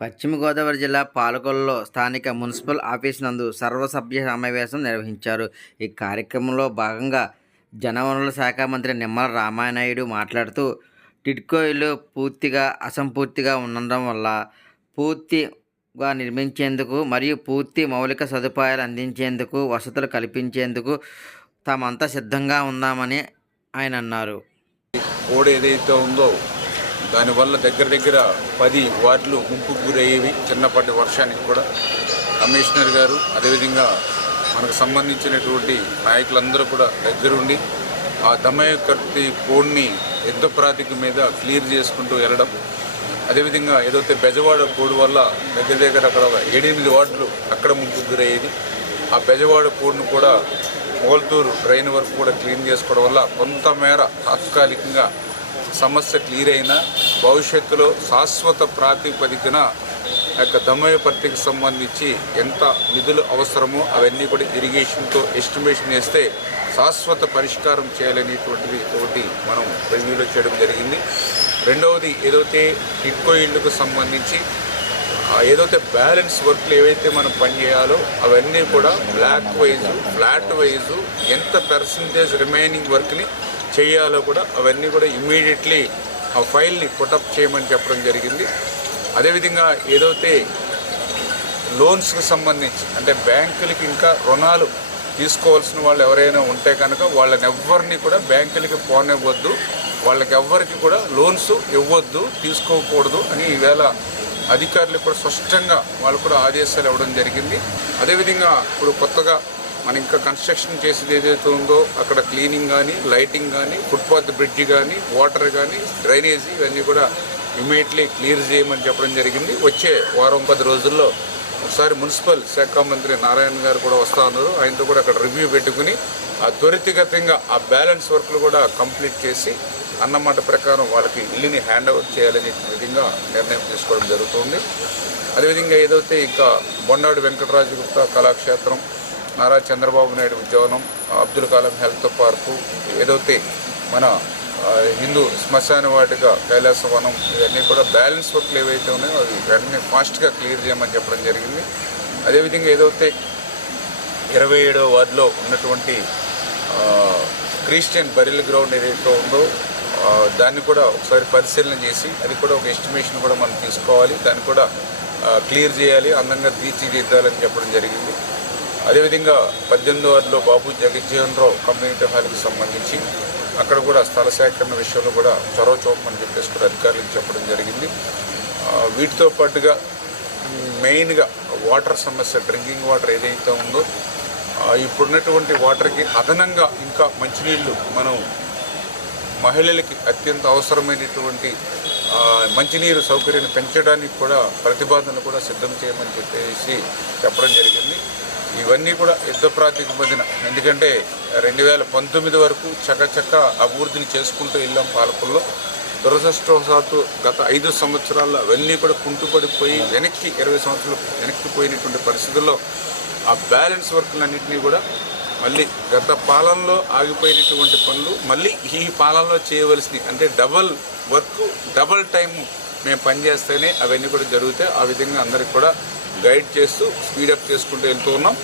పశ్చిమ గోదావరి జిల్లా పాలకొల్లులో స్థానిక మున్సిపల్ ఆఫీస్ నందు సర్వసభ్య సమావేశం నిర్వహించారు. ఈ కార్యక్రమంలో భాగంగా జలవనరుల శాఖ మంత్రి నిమ్మల రామానాయుడు మాట్లాడుతూ, టిడ్కో ఇళ్లు పూర్తిగా అసంపూర్తిగా ఉండడం వల్ల పూర్తిగా నిర్మించేందుకు మరియు పూర్తి మౌలిక సదుపాయాలు అందించేందుకు వసతులు కల్పించేందుకు తామంతా సిద్ధంగా ఉన్నామని ఆయన అన్నారు. ఓడ ఏదైతే ఉందో దానివల్ల దగ్గర 10 వార్డులు ముంపుకు గురయ్యేవి. చిన్నపాటి వర్షానికి కూడా కమిషనర్ గారు అదేవిధంగా మనకు సంబంధించినటువంటి నాయకులందరూ కూడా దగ్గరుండి ఆ దమయకర్తి కోడ్ని యుద్ధ ప్రాతిక మీద క్లియర్ చేసుకుంటూ వెళ్ళడం. అదేవిధంగా ఏదైతే బెజవాడ కోడ్ వల్ల దగ్గర అక్కడ 7-8 వార్డులు అక్కడ ముంపుకు గురయ్యేది. ఆ బెజవాడ కోడ్ను కూడా మోల్తూరు డ్రైన్ వరకు కూడా క్లీన్ చేసుకోవడం వల్ల కొంతమేర తాత్కాలికంగా సమస్య క్లియర్ అయినా భవిష్యత్తులో శాశ్వత ప్రాతిపదికన దమయపర్తికి సంబంధించి ఎంత నిధులు అవసరమో అవన్నీ కూడా ఇరిగేషన్తో ఎస్టిమేషన్ చేస్తే శాశ్వత పరిష్కారం చేయాలనేటువంటిది ఒకటి మనం రివ్యూలో చేయడం జరిగింది. రెండవది ఏదైతే టిడ్కో ఇళ్లకు సంబంధించి ఏదైతే బ్యాలెన్స్ వర్క్లు ఏవైతే మనం పనిచేయాలో అవన్నీ కూడా బ్లాక్ వైజు ఫ్లాట్ వైజు ఎంత పర్సంటేజ్ రిమైనింగ్ వర్క్ని చేయాలో కూడా అవన్నీ కూడా ఇమ్మీడియట్లీ ఆ ఫైల్ని పుటప్ చేయమని చెప్పడం జరిగింది. అదేవిధంగా ఏదైతే లోన్స్కి సంబంధించి అంటే బ్యాంకులకి ఇంకా రుణాలు తీసుకోవాల్సిన వాళ్ళు ఎవరైనా ఉంటే కనుక వాళ్ళని ఎవ్వరిని కూడా బ్యాంకులకి పోనివ్వద్దు, వాళ్ళకి ఎవ్వరికి కూడా లోన్స్ ఇవ్వద్దు, తీసుకోకూడదు అని ఈవేళ అధికారులు కూడా స్పష్టంగా వాళ్ళు కూడా ఆదేశాలు ఇవ్వడం జరిగింది. అదేవిధంగా ఇప్పుడు కొత్తగా మనం ఇంకా కన్స్ట్రక్షన్ చేసేది ఏదైతే ఉందో అక్కడ క్లీనింగ్ కానీ, లైటింగ్ కానీ, ఫుట్పాత్ బ్రిడ్జి కానీ, వాటర్ కానీ, డ్రైనేజీ ఇవన్నీ కూడా ఇమీడియట్లీ క్లియర్ చేయమని చెప్పడం జరిగింది. వచ్చే వారం 10 రోజుల్లో ఒకసారి మున్సిపల్ శాఖ మంత్రి నారాయణ గారు కూడా వస్తూ ఉన్నారు. ఆయనతో కూడా అక్కడ రివ్యూ పెట్టుకుని ఆ త్వరితగతంగా ఆ బ్యాలెన్స్ వర్క్లు కూడా కంప్లీట్ చేసి అన్నమాట ప్రకారం వాళ్ళకి ఇల్లుని హ్యాండ్ ఓవర్ చేయాలనే విధంగా నిర్ణయం తీసుకోవడం జరుగుతుంది. అదేవిధంగా ఏదైతే ఇంకా బొండాడి వెంకటరాజు గుప్తా కళాక్షేత్రం, నారా చంద్రబాబు నాయుడు ఉద్యానం, అబ్దుల్ కలాం హెల్త్ పార్కు, ఏదైతే మన హిందూ శ్మశాన వాటిక కైలాసవనం, ఇవన్నీ కూడా బ్యాలెన్స్ వర్క్లు ఏవైతే ఉన్నాయో అవి వెంటనే ఫాస్ట్గా క్లియర్ చేయమని చెప్పడం జరిగింది. అదేవిధంగా ఏదైతే 27వ వార్డులో ఉన్నటువంటి క్రిస్టియన్ బరిల్ గ్రౌండ్ ఏదైతే ఉందో దాన్ని కూడా ఒకసారి పరిశీలన చేసి అది కూడా ఒక ఎస్టిమేషన్ కూడా మనం తీసుకోవాలి, దాన్ని కూడా క్లియర్ చేయాలి, అందంగా తీర్చిదిద్దాలని చెప్పడం జరిగింది. అదేవిధంగా 18వ వార్డులో బాబు జగజ్జీవన్ రావు కమ్యూనిటీ హాల్కి సంబంధించి అక్కడ కూడా స్థల సేకరణ విషయంలో కూడా చొరవ చూపమని చెప్పేసి కూడా అధికారులకు చెప్పడం జరిగింది. వీటితో పాటుగా మెయిన్గా వాటర్ సమస్య, డ్రింకింగ్ వాటర్ ఏదైతే ఉందో ఇప్పుడున్నటువంటి వాటర్కి అదనంగా ఇంకా మంచినీళ్ళు మనం మహిళలకి అత్యంత అవసరమైనటువంటి మంచినీరు సౌకర్యాన్ని పెంచడానికి కూడా ప్రతిపాదనలు కూడా సిద్ధం చేయమని చెప్పేసి చెప్పడం జరిగింది. ఇవన్నీ కూడా యుద్ధ ప్రాతిపదికన, ఎందుకంటే 2019 వరకు చకచక అభివృద్ధిని చేసుకుంటూ వెళ్ళాం పాలకుల్లో. దురదృష్టవశాత్తు గత 5 సంవత్సరాల్లో అవన్నీ కూడా కుంటుపడిపోయి వెనక్కి 20 సంవత్సరాలు వెనక్కిపోయినటువంటి పరిస్థితుల్లో ఆ బ్యాలెన్స్ వర్క్లన్నింటినీ కూడా మళ్ళీ గత పాలనలో ఆగిపోయినటువంటి పనులు మళ్ళీ ఈ పాలనలో చేయవలసినవి, అంటే డబల్ వర్క్ డబల్ టైం మేము పనిచేస్తేనే అవన్నీ కూడా జరుగుతాయి. ఆ విధంగా అందరికి కూడా గైడ్ చేస్తూ స్పీడప్ చేసుకుంటూ వెళ్తూ ఉన్నాం.